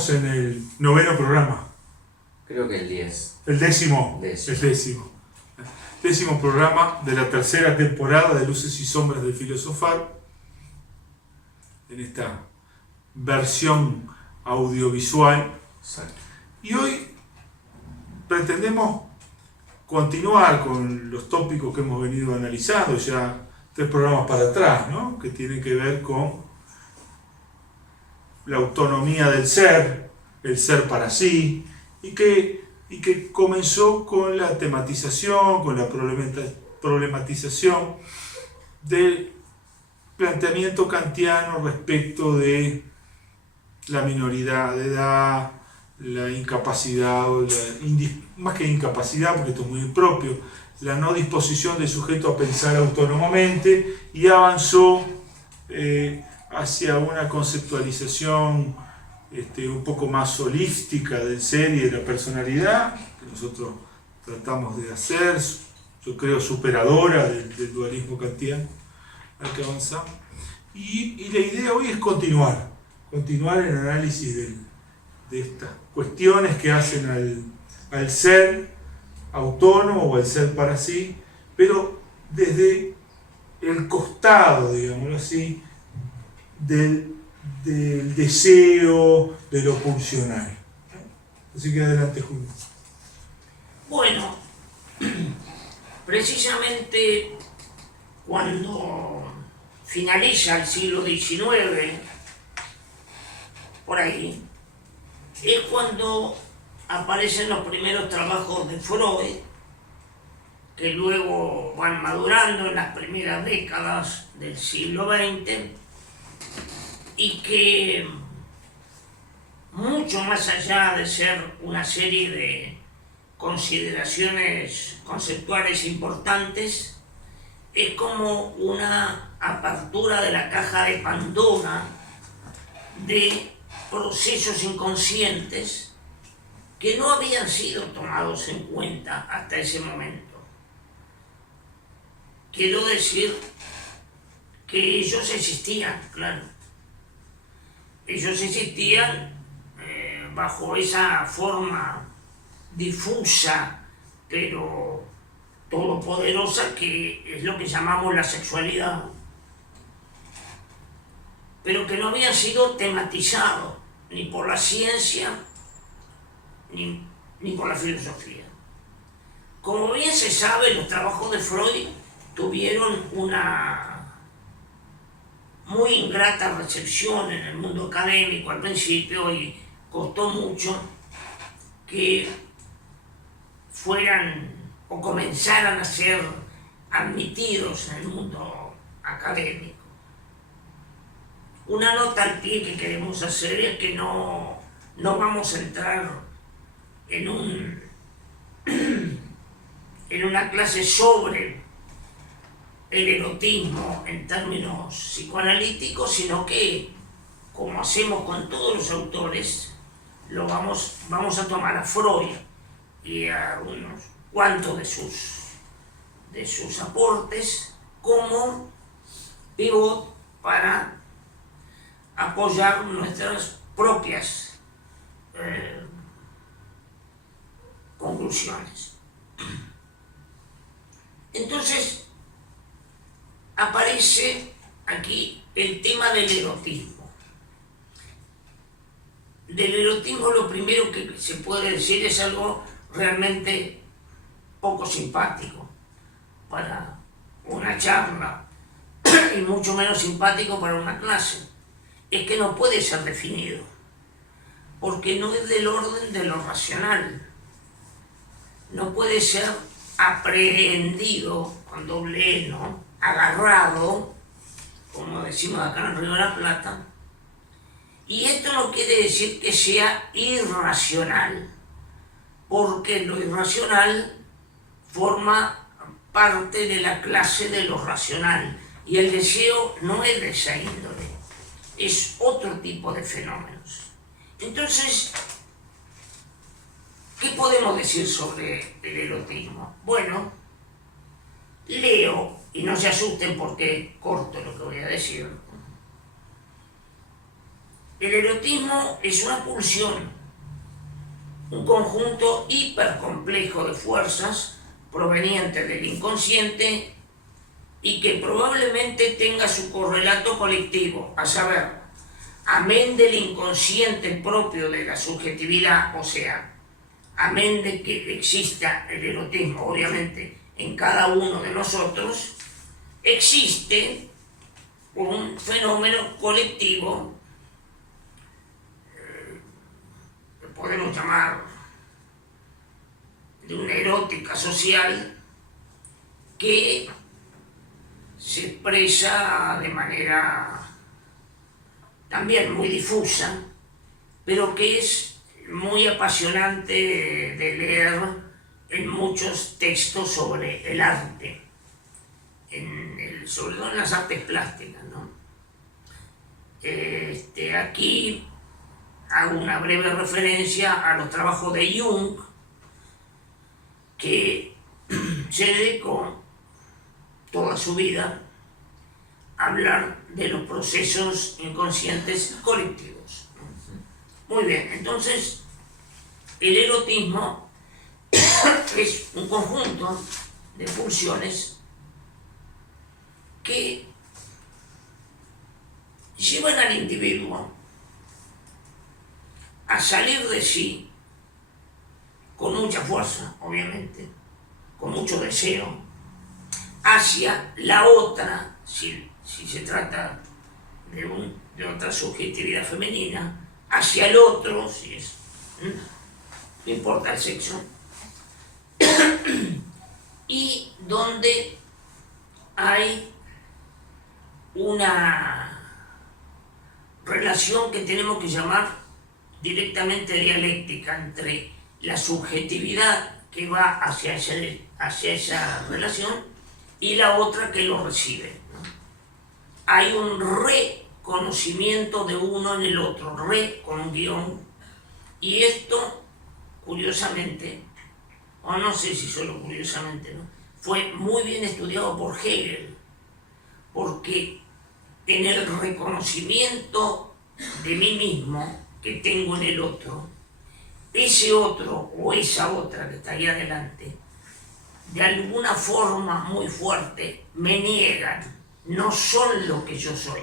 estamos en el 9º programa. Creo que el 10. El décimo. Décimo. El décimo. 10º programa de la 3ª temporada de Luces y Sombras del Filosofar. En esta versión audiovisual. Exacto. Y hoy pretendemos continuar con los tópicos que hemos venido analizando ya 3 programas para atrás, ¿no? Que tienen que ver con la autonomía del ser, el ser para sí, y que comenzó con la tematización, con la problematización del planteamiento kantiano respecto de la minoridad de edad, la incapacidad, más que incapacidad, porque esto es muy impropio, la no disposición del sujeto a pensar autónomamente, y avanzó hacia una conceptualización un poco más holística del ser y de la personalidad, que nosotros tratamos de hacer, yo creo superadora del dualismo kantiano al que avanzamos. Y la idea hoy es continuar el análisis de estas cuestiones que hacen al ser autónomo o al ser para sí, pero desde el costado, digámoslo así, del deseo, de lo pulsional. Así que adelante, Julio. Bueno, precisamente cuando finaliza el siglo XIX, por ahí, es cuando aparecen los primeros trabajos de Freud, que luego van madurando en las primeras décadas del siglo XX, y que mucho más allá de ser una serie de consideraciones conceptuales importantes, es como una apertura de la caja de Pandora de procesos inconscientes que no habían sido tomados en cuenta hasta ese momento. Quiero decir que ellos existían, claro. Ellos existían bajo esa forma difusa, pero todopoderosa, que es lo que llamamos la sexualidad, pero que no había sido tematizado ni por la ciencia ni por la filosofía. Como bien se sabe, los trabajos de Freud tuvieron una muy ingrata recepción en el mundo académico al principio, y costó mucho que fueran o comenzaran a ser admitidos en el mundo académico. Una nota al pie que queremos hacer es que no vamos a entrar en una clase sobre el erotismo en términos psicoanalíticos, sino que, como hacemos con todos los autores, vamos a tomar a Freud y a unos cuantos de sus aportes como pivot para apoyar nuestras propias conclusiones. Entonces aparece aquí el tema del erotismo. Del erotismo lo primero que se puede decir es algo realmente poco simpático para una charla y mucho menos simpático para una clase. Es que no puede ser definido, porque no es del orden de lo racional. No puede ser aprehendido, con doble E, ¿no? Agarrado, como decimos acá en el Río de la Plata. Y esto no quiere decir que sea irracional, porque lo irracional forma parte de la clase de lo racional, y el deseo no es de esa índole, es otro tipo de fenómenos. Entonces, ¿qué podemos decir sobre el erotismo? Bueno, leo, y no se asusten porque corto lo que voy a decir, El erotismo es una pulsión, un conjunto hipercomplejo de fuerzas provenientes del inconsciente y que probablemente tenga su correlato colectivo, a saber, amén del inconsciente propio de la subjetividad, o sea, amén de que exista el erotismo, obviamente, en cada uno de nosotros, existe un fenómeno colectivo que podemos llamar de una erótica social que se expresa de manera también muy difusa, pero que es muy apasionante de leer en muchos textos sobre el arte, sobre todo en las artes plásticas, ¿no? Aquí hago una breve referencia a los trabajos de Jung, que se dedicó toda su vida a hablar de los procesos inconscientes colectivos. Muy bien, entonces el erotismo es un conjunto de pulsiones que llevan al individuo a salir de sí con mucha fuerza, obviamente, con mucho deseo, hacia la otra, si se trata de otra subjetividad femenina, hacia el otro, si es, no importa el sexo, y donde hay una relación que tenemos que llamar directamente dialéctica entre la subjetividad que va hacia esa relación y la otra que lo recibe, ¿no? Hay un reconocimiento de uno en el otro, con un guión, y esto, curiosamente, o no sé si solo curiosamente, ¿no?, fue muy bien estudiado por Hegel, porque en el reconocimiento de mí mismo que tengo en el otro, ese otro o esa otra que está ahí adelante, de alguna forma muy fuerte me niegan, no son lo que yo soy.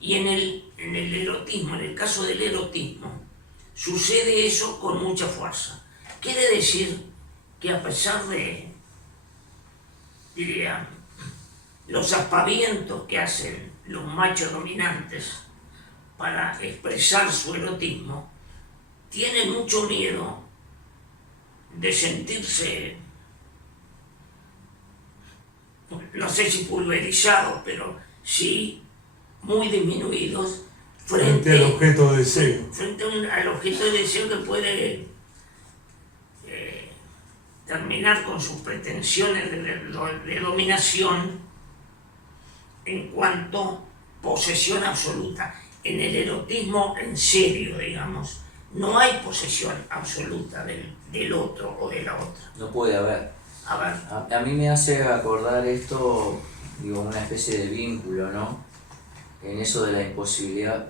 Y en el erotismo, en el caso del erotismo, sucede eso con mucha fuerza. Quiere decir que a pesar de, diría, los aspavientos que hacen los machos dominantes para expresar su erotismo, tienen mucho miedo de sentirse, no sé si pulverizados, pero sí muy disminuidos frente al objeto de deseo. Frente al objeto de deseo que puede terminar con sus pretensiones de dominación en cuanto posesión absoluta. En el erotismo en serio, digamos, no hay posesión absoluta del otro o de la otra. No puede haber. A ver. A mí me hace acordar esto, digo, una especie de vínculo, ¿no? En eso de la imposibilidad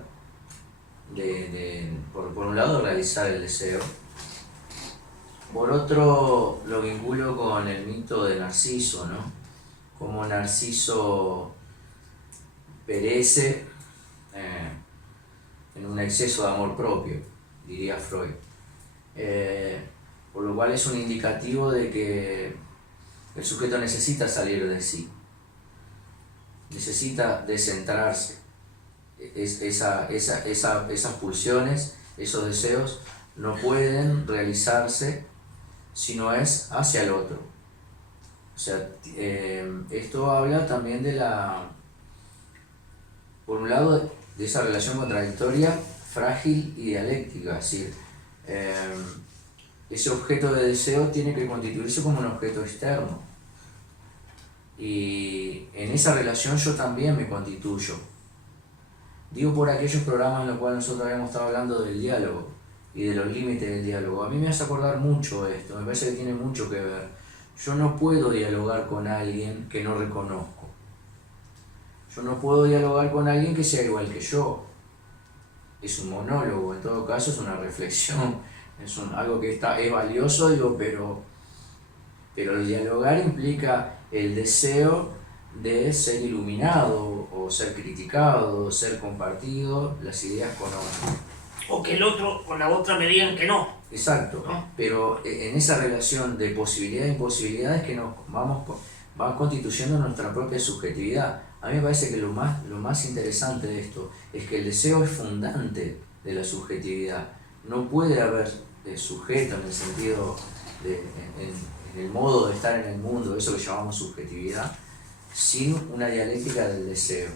por un lado, realizar el deseo. Por otro, lo vinculo con el mito de Narciso, ¿no? Como Narciso perece en un exceso de amor propio, diría Freud. Por lo cual es un indicativo de que el sujeto necesita salir de sí, necesita descentrarse. Esas pulsiones, esos deseos no pueden realizarse si no es hacia el otro. O sea, esto habla también por un lado, de esa relación contradictoria, frágil y dialéctica, es decir, ese objeto de deseo tiene que constituirse como un objeto externo. Y en esa relación yo también me constituyo. Digo por aquellos programas en los cuales nosotros habíamos estado hablando del diálogo y de los límites del diálogo. A mí me hace acordar mucho esto, me parece que tiene mucho que ver. Yo no puedo dialogar con alguien que no reconozco. Yo no puedo dialogar con alguien que sea igual que yo. es un monólogo, en todo caso es una reflexión, algo que es valioso, digo, pero el dialogar implica el deseo de ser iluminado, o ser criticado, o ser compartido las ideas con otro. O que el otro o la otra me digan que no. Exacto, ¿no? pero en esa relación de posibilidad e imposibilidad es que nos vamos constituyendo nuestra propia subjetividad. A mí me parece que lo más interesante de esto es que el deseo es fundante de la subjetividad. No puede haber sujeto en el sentido en el modo de estar en el mundo, eso que llamamos subjetividad, sin una dialéctica del deseo.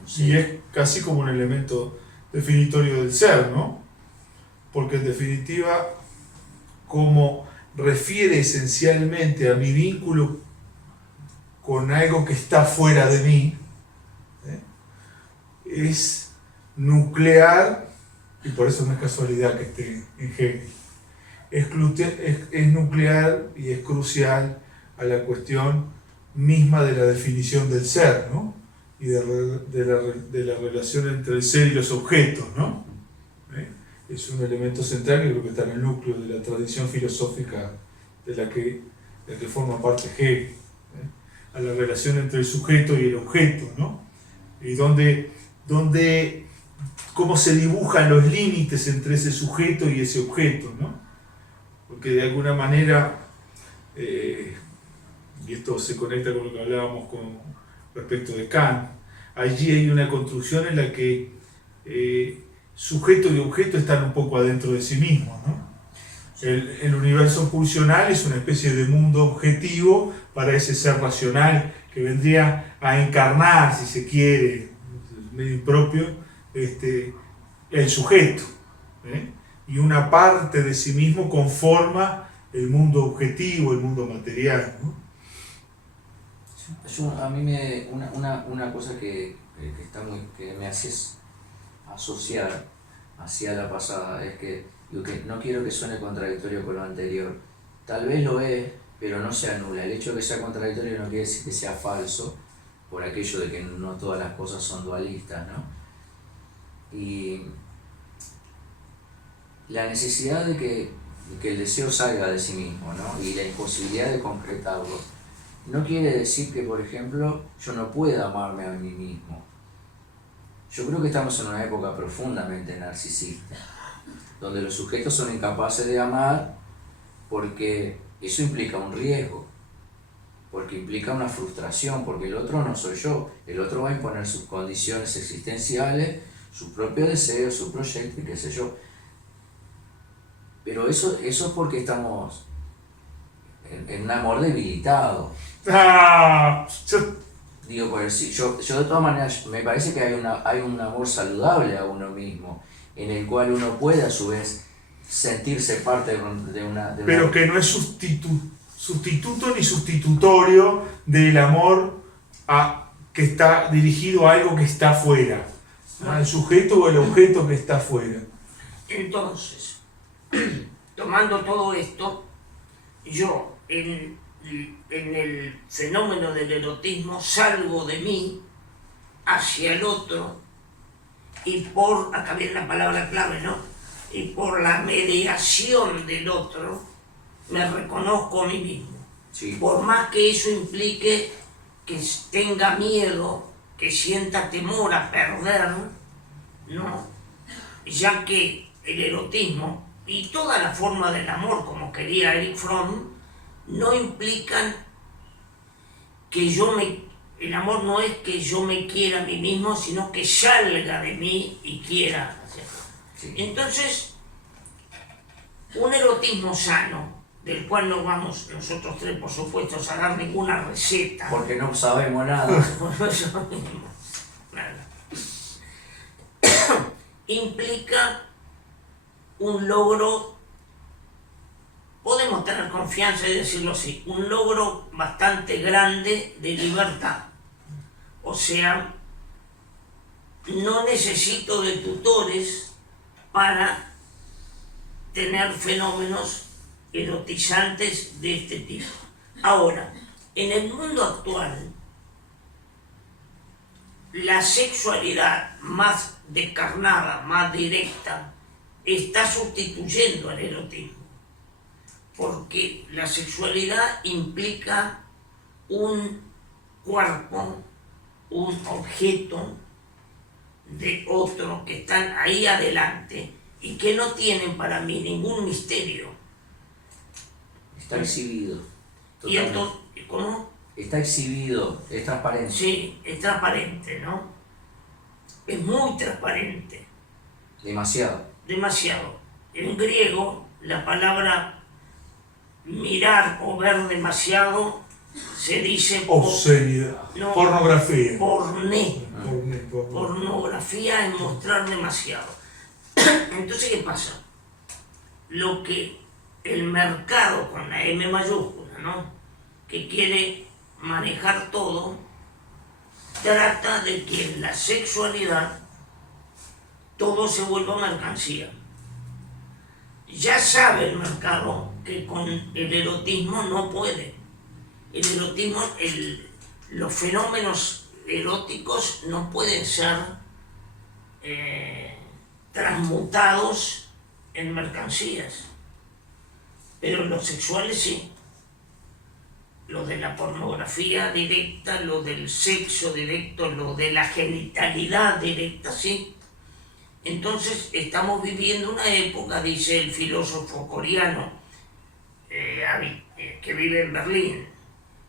No sé. Y es casi como un elemento definitorio del ser, ¿no? Porque en definitiva, como refiere esencialmente a mi vínculo con algo que está fuera de mí, es nuclear, y por eso no es casualidad que esté en Hegel, es nuclear y es crucial a la cuestión misma de la definición del ser, ¿no? Y de la relación entre el ser y los objetos, ¿no? Es un elemento central que creo que está en el núcleo de la tradición filosófica de la que forma parte Hegel, a la relación entre el sujeto y el objeto, ¿no? Y cómo se dibujan los límites entre ese sujeto y ese objeto, ¿no? Porque de alguna manera, y esto se conecta con lo que hablábamos con respecto de Kant, allí hay una construcción en la que sujeto y objeto están un poco adentro de sí mismos, ¿no? El universo pulsional es una especie de mundo objetivo para ese ser racional que vendría a encarnar, si se quiere, medio impropio, el sujeto, y una parte de sí mismo conforma el mundo objetivo, el mundo material, ¿no? A mí una cosa que me hace asociar hacia la pasada es que no quiero que suene contradictorio con lo anterior. Tal vez lo es, pero no se anula. El hecho de que sea contradictorio no quiere decir que sea falso, por aquello de que no todas las cosas son dualistas, ¿no? Y la necesidad de que el deseo salga de sí mismo, ¿no? Y la imposibilidad de concretarlo, no quiere decir que, por ejemplo, yo no pueda amarme a mí mismo. Yo creo que estamos en una época profundamente narcisista, donde los sujetos son incapaces de amar porque eso implica un riesgo, porque implica una frustración, porque el otro no soy yo, el otro va a imponer sus condiciones existenciales, sus propios deseos, su proyecto y qué sé yo. Pero eso es porque estamos en un amor debilitado. Digo, pues yo de todas maneras, me parece que hay un amor saludable a uno mismo, en el cual uno puede a su vez sentirse parte de una... Pero que no es sustituto ni sustitutorio del amor que está dirigido a algo que está afuera, al sujeto o el objeto que está afuera. Entonces, tomando todo esto, yo en el fenómeno del erotismo salgo de mí hacia el otro y acá viene la palabra clave, ¿no? Y por la mediación del otro me reconozco a mí mismo. Sí. Por más que eso implique que tenga miedo, que sienta temor a perder, ¿no? Ya que el erotismo y toda la forma del amor, como quería Erich Fromm, no implican que el amor no es que yo me quiera a mí mismo, sino que salga de mí y quiera. Sí. Entonces, un erotismo sano, del cual no vamos nosotros tres, por supuesto, a dar ninguna receta. Porque no sabemos nada. Nada. Implica un logro, podemos tener confianza y decirlo así, un logro bastante grande de libertad. O sea, no necesito de tutores para tener fenómenos erotizantes de este tipo. Ahora, en el mundo actual, la sexualidad más descarnada, más directa, está sustituyendo al erotismo. Porque la sexualidad implica un cuerpo, un objeto de otro que están ahí adelante y que no tienen para mí ningún misterio. Está exhibido. Y Totalmente. entonces, ¿cómo? Está exhibido, es transparente. Sí, es transparente, ¿no? Es muy transparente, Demasiado. demasiado. En griego, la palabra mirar o ver demasiado se dice Obscenidad. No. Pornografía. porné. Pornografía. Pornografía es mostrar demasiado. Entonces, ¿qué pasa? Lo que el mercado con la M mayúscula, ¿no? Que quiere manejar todo, trata de que en la sexualidad todo se vuelva mercancía. Ya sabe el mercado que con el erotismo no puede. El erotismo, los fenómenos eróticos no pueden ser transmutados en mercancías, pero los sexuales sí. Lo de la pornografía directa, lo del sexo directo, lo de la genitalidad directa, sí. Entonces estamos viviendo una época, dice el filósofo coreano que vive en Berlín,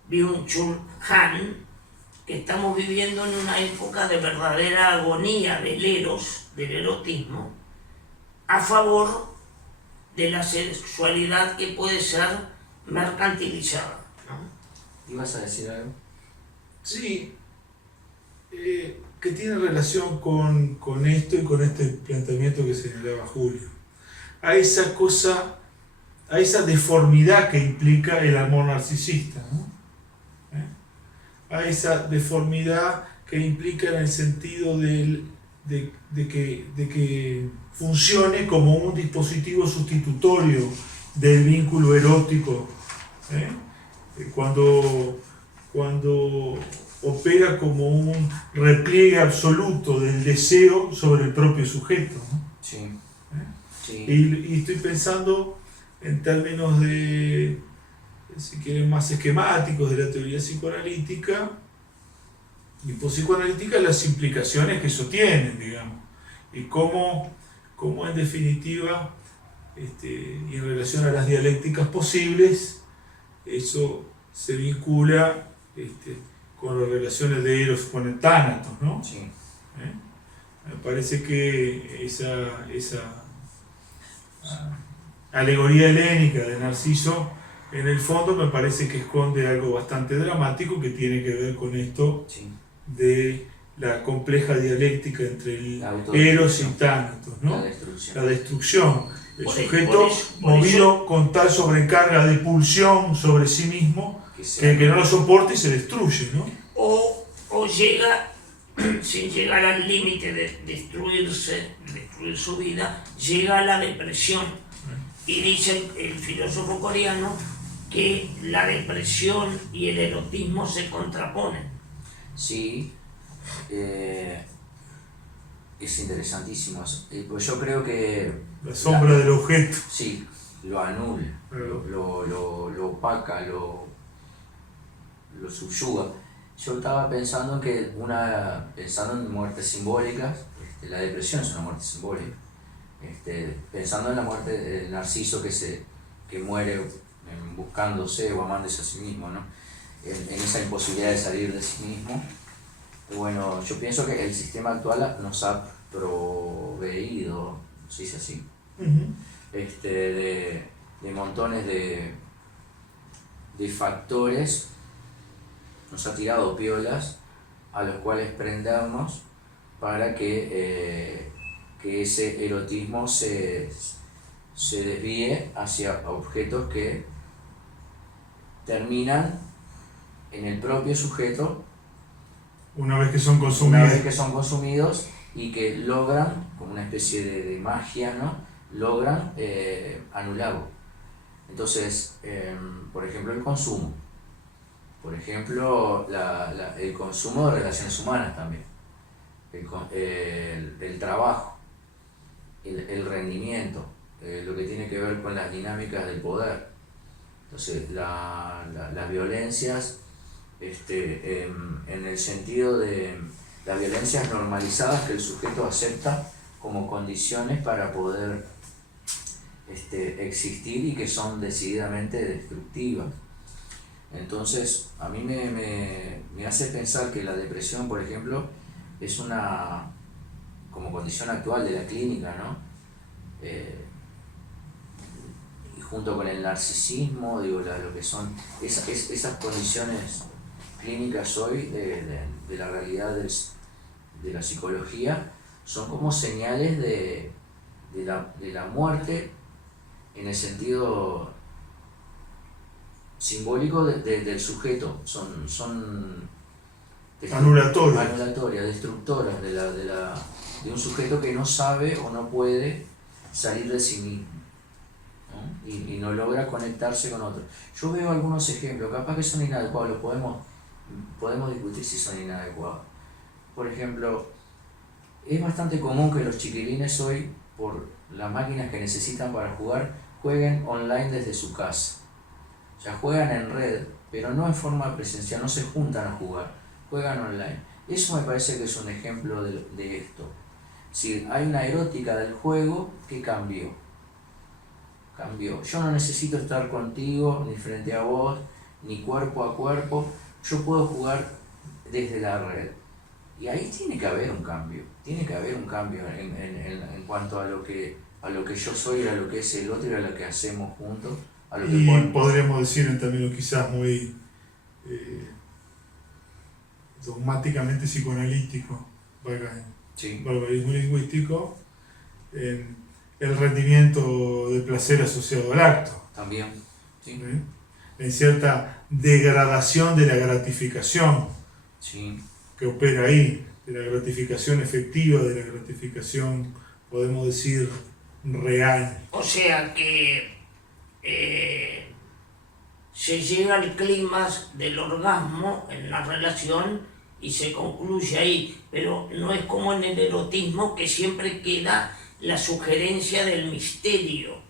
Byung-Chul Han, que estamos viviendo en una época de verdadera agonía del eros, del erotismo, a favor de la sexualidad que puede ser mercantilizada, ¿no? ¿Ibas a decir algo? Sí, que tiene relación con esto y con este planteamiento que señalaba Julio. A esa cosa, a esa deformidad que implica el amor narcisista, ¿no? A esa deformidad que implica en el sentido de que funcione como un dispositivo sustitutorio del vínculo erótico, cuando opera como un repliegue absoluto del deseo sobre el propio sujeto, ¿no? Sí. Sí. Y estoy pensando en términos de, si quieren, más esquemáticos de la teoría psicoanalítica y pospsicoanalítica, las implicaciones que eso tiene, digamos, y cómo en definitiva, y en relación a las dialécticas posibles, eso se vincula con las relaciones de Eros con el Tánatos, ¿no? Sí. Me parece que esa alegoría helénica de Narciso, en el fondo me parece que esconde algo bastante dramático que tiene que ver con esto Sí. de la compleja dialéctica entre el La autodestrucción. Eros y Tánatos, ¿no? La destrucción. La destrucción. El Por sujeto eso- movido con tal sobrecarga de pulsión sobre sí mismo que no lo soporta y se destruye, ¿no? O llega, sin llegar al límite de destruir su vida, llega a la depresión. Y dice el filósofo coreano que la depresión y el erotismo se contraponen. Sí. Es interesantísimo eso. Pues yo creo que La sombra del objeto. sí, lo anula, lo opaca, lo subyuga. Yo estaba pensando pensando en muertes simbólicas, la depresión es una muerte simbólica. Pensando en la muerte del Narciso que muere buscándose o amándose a sí mismo, ¿no? En esa imposibilidad de salir de sí mismo. Bueno, yo pienso que el sistema actual nos ha proveído, se dice así, de montones de factores, nos ha tirado piolas a los cuales prendernos para que ese erotismo se desvíe hacia objetos que terminan en el propio sujeto Una vez que son una consumidos. vez que son consumidos y que logran, como una especie de magia, ¿no? Logran anularlo. Entonces, por ejemplo, el consumo. Por ejemplo, el consumo de relaciones humanas también. el trabajo, el rendimiento, lo que tiene que ver con las dinámicas del poder. Entonces, las violencias, en el sentido de las violencias normalizadas que el sujeto acepta como condiciones para poder existir y que son decididamente destructivas. Entonces, a mí me hace pensar que la depresión, por ejemplo, es una, como condición actual de la clínica, ¿no? Y junto con el narcisismo, digo, lo que son esas condiciones clínicas hoy de la realidad de la psicología, son como señales de la muerte en el sentido simbólico del sujeto. Son anulatorias, destructoras de un sujeto que no sabe o no puede salir de sí mismo, ¿no? Y no logra conectarse con otros. Yo veo algunos ejemplos, capaz que son inadecuados, los podemos discutir si son inadecuados. Por ejemplo, es bastante común que los chiquilines hoy, por las máquinas que necesitan para jugar, jueguen online desde su casa. O sea, juegan en red, pero no en forma presencial, no se juntan a jugar, juegan online. Eso me parece que es un ejemplo de esto. Si hay una erótica del juego que cambió. Yo no necesito estar contigo, ni frente a vos, ni cuerpo a cuerpo. Yo puedo jugar desde la red. Y ahí tiene que haber un cambio. Tiene que haber un cambio en cuanto a lo que yo soy, a lo que es el otro y a lo que hacemos juntos. A lo que Y podríamos decir en términos quizás muy dogmáticamente psicoanalítico, sí, barbarismo lingüístico, el rendimiento de placer asociado al acto. también. Sí. En cierta degradación de la gratificación Sí. que opera ahí, de la gratificación efectiva, de la gratificación, podemos decir, real. O sea que se llega al clímax del orgasmo en la relación y se concluye ahí, pero no es como en el erotismo, que siempre queda la sugerencia del misterio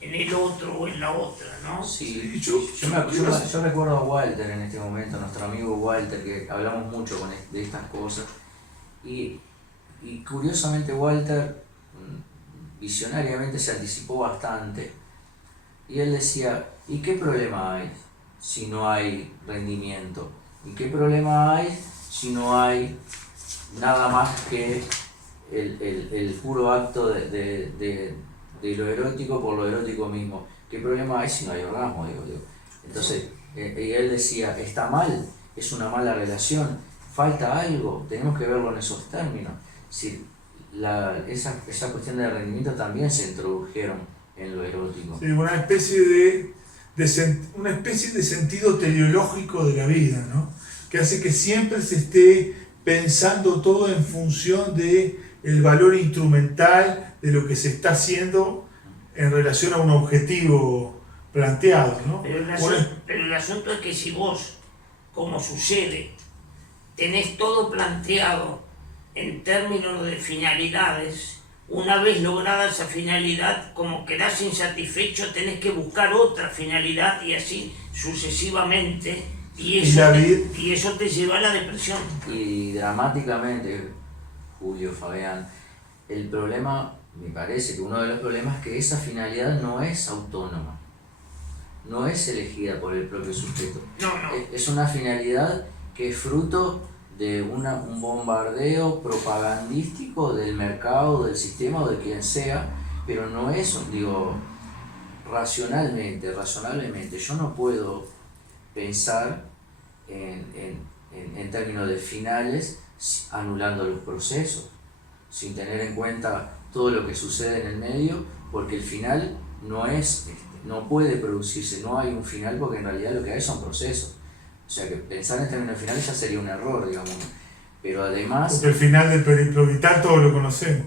en el otro o en la otra, ¿no? Sí, Sí, yo recuerdo a Walter en este momento, nuestro amigo Walter, que hablamos mucho de estas cosas, y curiosamente Walter visionariamente se anticipó bastante, y él decía, ¿y qué problema hay si no hay rendimiento? ¿Y qué problema hay si no hay nada más que el puro acto de lo erótico por lo erótico mismo? ¿Qué problema hay si no hay orgasmo? Digo. Entonces, y él decía, está mal, es una mala relación, falta algo, tenemos que verlo en esos términos. Si esa cuestión de rendimiento también se introdujeron en lo erótico. Sí, una especie de sentido teleológico de la vida, ¿no? Que hace que siempre se esté pensando todo en función de el valor instrumental de lo que se está haciendo en relación a un objetivo planteado, ¿no? Pero el asunto es que si vos, como sucede, tenés todo planteado en términos de finalidades, una vez lograda esa finalidad, como quedás insatisfecho, tenés que buscar otra finalidad y así sucesivamente, y eso te lleva a la depresión. Y dramáticamente, Julio, Fabián, el problema, me parece que uno de los problemas es que esa finalidad no es autónoma, no es elegida por el propio sujeto. No. Es una finalidad que es fruto de un bombardeo propagandístico del mercado, del sistema o de quien sea, pero no es, razonablemente, yo no puedo pensar en términos de finales anulando los procesos, sin tener en cuenta todo lo que sucede en el medio, porque el final no puede producirse, no hay un final, porque en realidad lo que hay son procesos. O sea que pensar en términos finales ya sería un error, digamos. Pero además... Porque el final del periplo vital todos lo conocemos.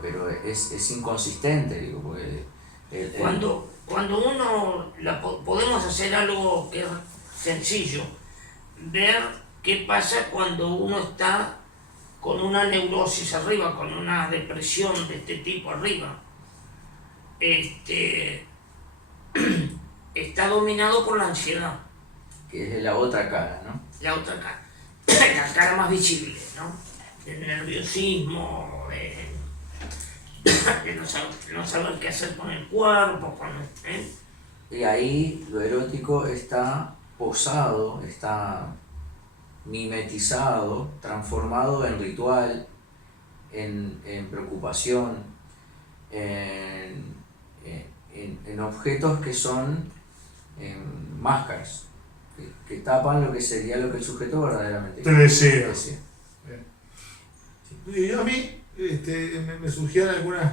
Pero es inconsistente, digo, porque... Cuando uno... podemos hacer algo que es sencillo. Ver qué pasa cuando uno está con una neurosis arriba, con una depresión de este tipo arriba, está dominado por la ansiedad. Que es la otra cara, ¿no? La otra cara, la cara más visible, ¿no? El nerviosismo, de no saber qué hacer con el cuerpo, Y ahí lo erótico está posado, está mimetizado, transformado en ritual, en preocupación, en objetos que son máscaras, que tapan lo que sería lo que el sujeto verdaderamente Te desea. desea. Y a mí me surgían algunas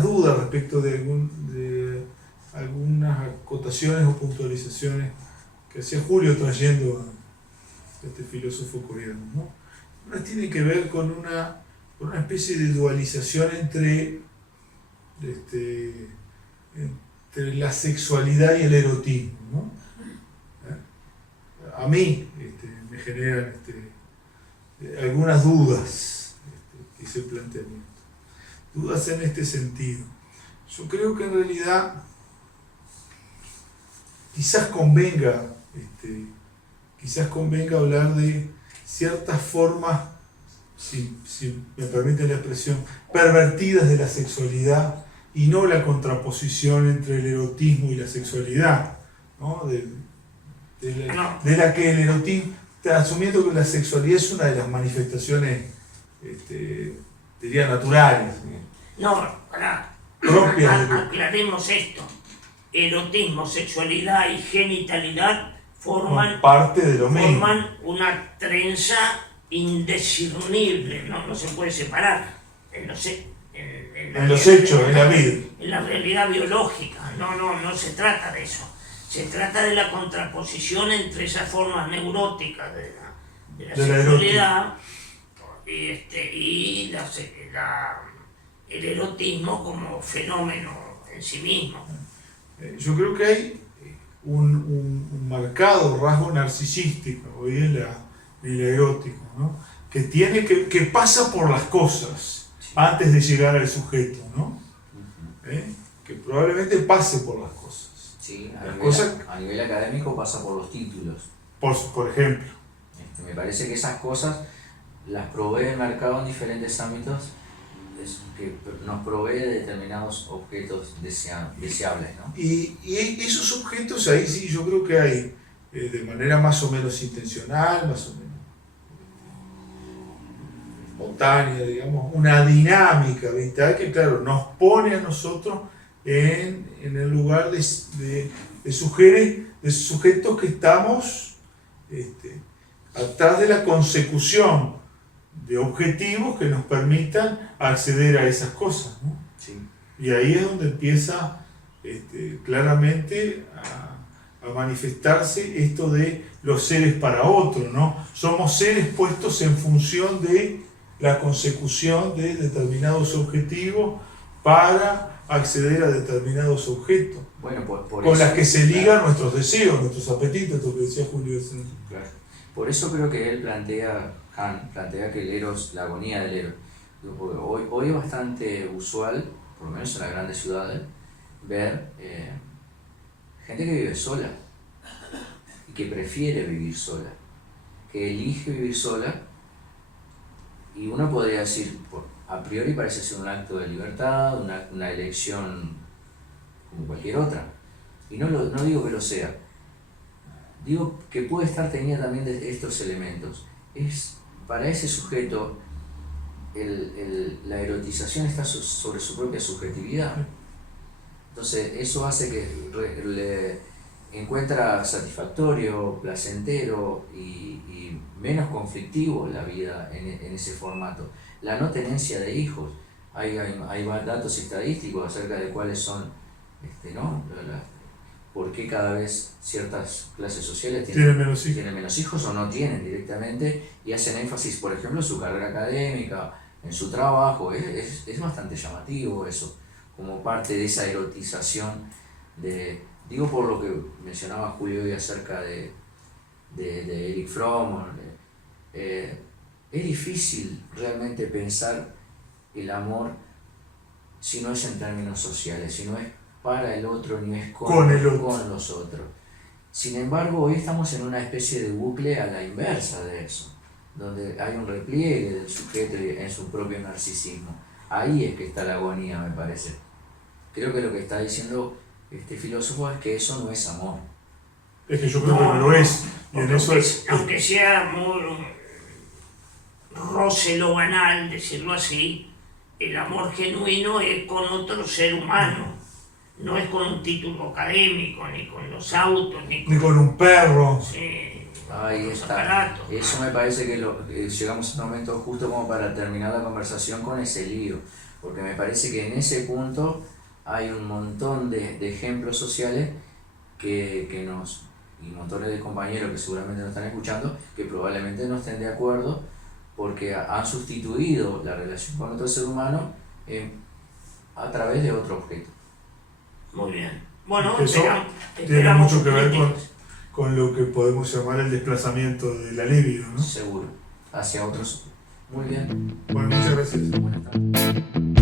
dudas respecto de algunas acotaciones o puntualizaciones que hacía Julio trayendo a este filósofo coreano, ¿no? Una tiene que ver con una especie de dualización entre la sexualidad y el erotismo, ¿no? A mí me generan algunas dudas ese planteamiento. Dudas en este sentido. Yo creo que en realidad quizás convenga hablar de ciertas formas, si me permiten la expresión, pervertidas de la sexualidad y no la contraposición entre el erotismo y la sexualidad, ¿no? De la que el erotismo, asumiendo que la sexualidad es una de las manifestaciones, diría, naturales. No, pará. Propias. Aclaremos esto. Erotismo, sexualidad y genitalidad forman parte de lo mismo. Forman una trenza indiscernible, no se puede separar en los hechos, en la vida. En la realidad biológica, no se trata de eso. Se trata de la contraposición entre esas formas neuróticas de la sexualidad y el erotismo como fenómeno en sí mismo. Yo creo que hay un marcado rasgo narcisístico hoy en el erótico, ¿no? que pasa por las cosas antes de llegar al sujeto, ¿no? Que probablemente pase por las cosas. Sí, a nivel académico pasa por los títulos. Por ejemplo. Me parece que esas cosas las provee el mercado en diferentes ámbitos, que nos provee de determinados objetos deseables, ¿no? Y esos objetos ahí sí, yo creo que hay, de manera más o menos intencional, más o menos espontánea, digamos, una dinámica vital que, claro, nos pone a nosotros en el lugar de sujetos que estamos atrás de la consecución de objetivos que nos permitan acceder a esas cosas, ¿no? Sí. Y ahí es donde empieza claramente a manifestarse esto de los seres para otros, ¿no? Somos seres puestos en función de la consecución de determinados objetivos para acceder a determinados objetos, bueno, por con eso, las que se ligan nuestros deseos, nuestros apetitos, lo que decía Julio. Claro. Por eso creo que él plantea que el eros, la agonía del eros. Hoy es bastante usual, por lo menos en las grandes ciudades, ver gente que vive sola y que prefiere vivir sola, que elige vivir sola, y uno podría decir, a priori parece ser un acto de libertad, una elección como cualquier otra, y no digo que lo sea, digo que puede estar teñida también de estos elementos. Para ese sujeto la erotización está sobre su propia subjetividad. Entonces eso hace que le encuentra satisfactorio, placentero y menos conflictivo la vida en ese formato. La no tenencia de hijos. Hay datos estadísticos acerca de cuáles son, por qué cada vez ciertas clases sociales tienen menos hijos o no tienen directamente, y hacen énfasis, por ejemplo, en su carrera académica, en su trabajo. Es bastante llamativo eso, como parte de esa erotización digo por lo que mencionaba Julio hoy acerca de de Eric Fromm. Es difícil realmente pensar el amor si no es en términos sociales, si no es para el otro ni es Con el otro. con los otros. Sin embargo, hoy estamos en una especie de bucle a la inversa de eso, donde hay un repliegue del sujeto en su propio narcisismo. Ahí es que está la agonía, me parece. Creo que lo que está diciendo este filósofo es que eso no es amor. Es que yo creo que no lo es. Y en eso aunque sea muy roce lo banal, decirlo así, el amor genuino es con otro ser humano, no es con un título académico, ni con los autos, ni con un perro. Ahí los está. aparatos. Eso me parece que llegamos a un momento justo como para terminar la conversación con ese lío, porque me parece que en ese punto hay un montón de ejemplos sociales que y montones de compañeros que seguramente nos están escuchando, que probablemente no estén de acuerdo, porque han sustituido la relación con otro ser humano a través de otro objeto. Muy bien. Bueno, Eso tiene mucho que ver con lo que podemos llamar el desplazamiento de la libido, ¿no? Seguro. Hacia otros. Muy bien. Bueno, muchas gracias. Buenas tardes.